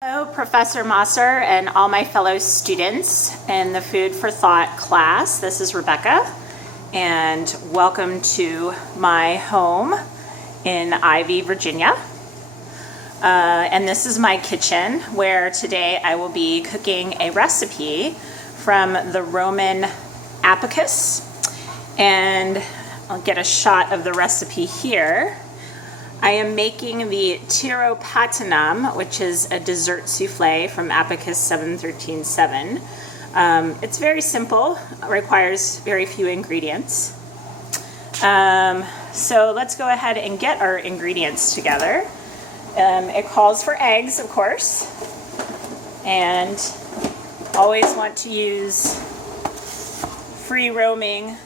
Hello, Professor Mosser and all my fellow students in the Food for Thought class. This is Rebecca, and welcome to my home in Ivy, Virginia. And this is my kitchen, where today I will be cooking a recipe from the Roman abacus. And I'll get a shot of the recipe here. I am making the Tiropatinam, which is a dessert souffle from Abacus 7137. It's very simple, requires very few ingredients. So let's go ahead and get our ingredients together. It calls for eggs, of course, and always want to use free-roaming,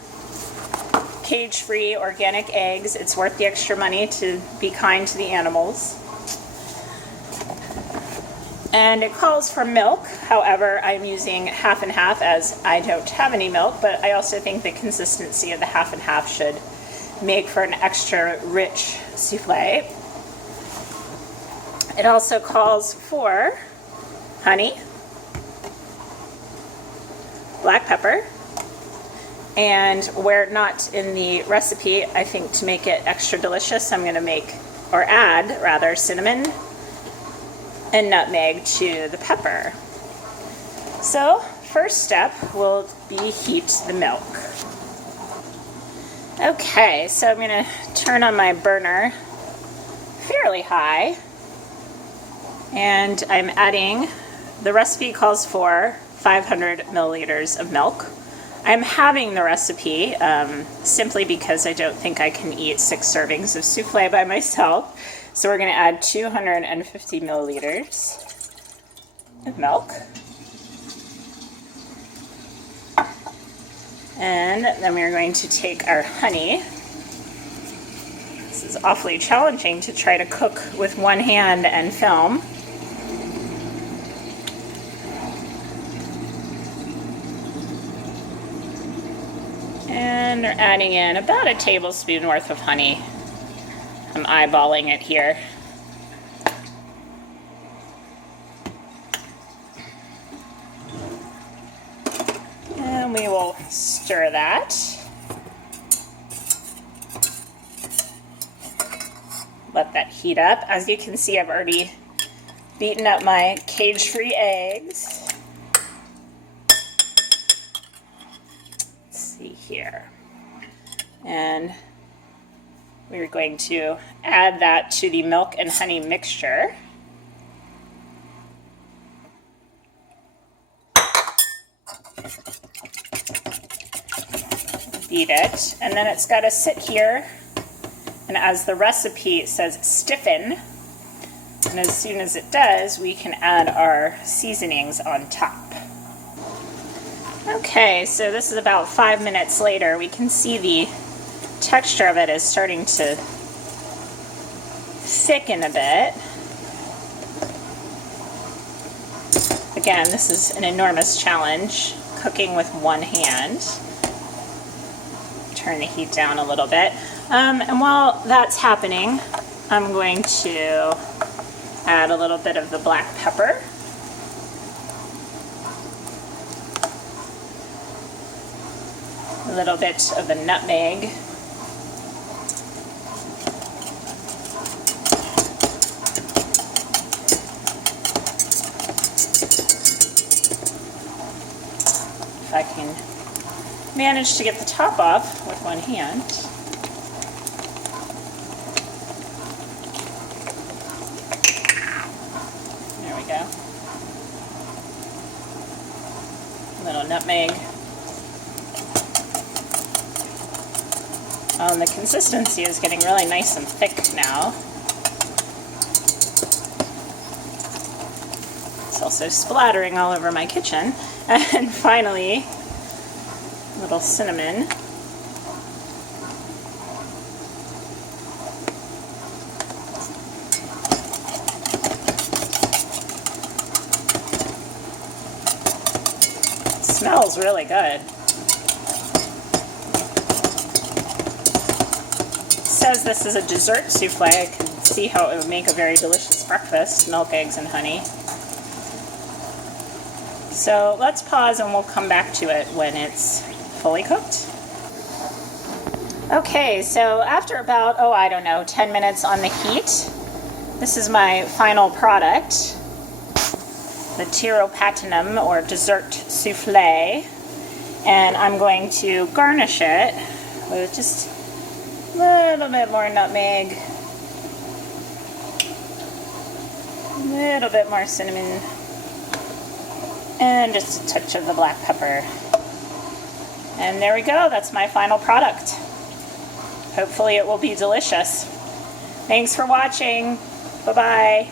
cage-free organic eggs. It's worth the extra money to be kind to the animals. And it calls for milk. However, I'm using half and half as I don't have any milk, but I also think the consistency of the half and half should make for an extra rich souffle. It also calls for honey, black pepper, and where not in the recipe, I think to make it extra delicious, I'm going to add cinnamon and nutmeg to the pepper. So first step will be heat the milk. Okay, so I'm going to turn on my burner fairly high, and I'm adding, the recipe calls for 500 milliliters of milk. I'm having the recipe simply because I don't think I can eat 6 servings of souffle by myself. So we're going to add 250 milliliters of milk. And then we're going to take our honey. This is awfully challenging to try to cook with one hand and film. And we're adding in about a tablespoon worth of honey. I'm eyeballing it here. And we will stir that. Let that heat up. As you can see, I've already beaten up my cage-free eggs. Here, and we're going to add that to the milk and honey mixture. Beat it, and then it's got to sit here, and as the recipe says, stiffen, and as soon as it does, we can add our seasonings on top. Okay, so this is about 5 minutes later. We can see the texture of it is starting to thicken a bit. Again, this is an enormous challenge, cooking with one hand. Turn the heat down a little bit. And while that's happening, I'm going to add a little bit of the black pepper. A little bit of the nutmeg. If I can manage to get the top off with one hand. There we go. A little nutmeg. The consistency is getting really nice and thick now. It's also splattering all over my kitchen. And finally, a little cinnamon. It smells really good. Says this is a dessert souffle. I can see how it would make a very delicious breakfast, milk, eggs, and honey. So let's pause and we'll come back to it when it's fully cooked. Okay, so after about, I don't know, 10 minutes on the heat, this is my final product, the Tiropatinam, or dessert souffle, and I'm going to garnish it with just a little bit more nutmeg, a little bit more cinnamon, and just a touch of the black pepper. And there we go, that's my final product. Hopefully it will be delicious. Thanks for watching. Bye-bye.